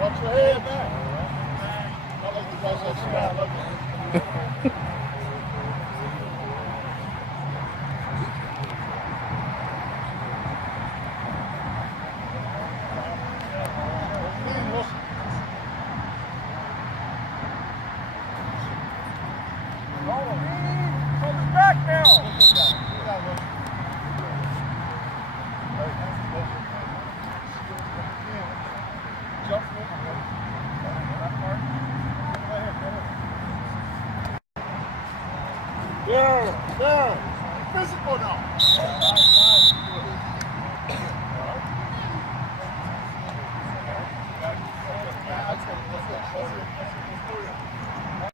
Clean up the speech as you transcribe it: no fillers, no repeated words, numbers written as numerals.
Watch your head back. Not like you guys have smile like that. Coming back now. There. Physical now.